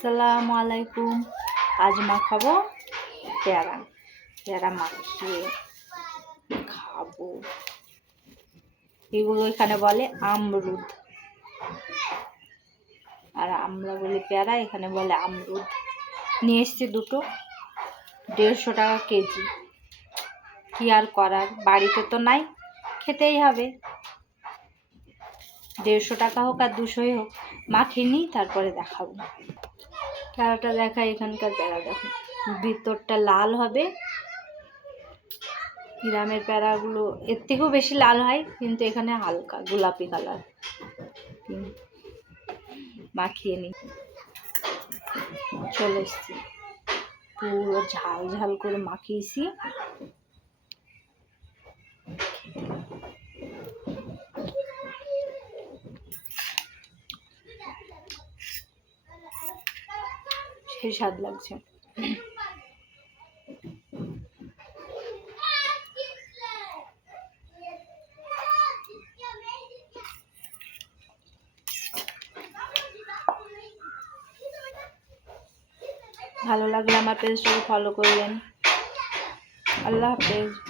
আসসালামু আলাইকুম। আজ মাখাবো পেয়ারা। পেয়ারা মাখিয়ে খাবো। এগুলো এখানে বলে আমরুদ, আর আমরা বলি পেয়ারা, এখানে বলে আমরুদ। নিয়ে এসছি দুটো, 150 টাকা কেজি। কি আর করার, বাড়িতে তো নাই, খেতেই হবে। 150 টাকা হোক আর 200 হোক, মাখিয়ে নিই, তারপরে দেখাবো। পেয়ারাটা দেখা, এখানকার পেয়ারা দেখো, ভিতরটা লাল হবে। গ্রামের পেয়ারাগুলো এর থেকেও বেশি লাল হয়, কিন্তু এখানে হালকা গোলাপি কালার। মাখিয়ে নিই, চলে এসছি। পুরো ঝাল ঝাল করে মাখিয়েছি। সেই স্বাদ লাগছে। ভালো লাগলে আমার পেজটাকে ফলো করবেন। আল্লাহ হাফেজ।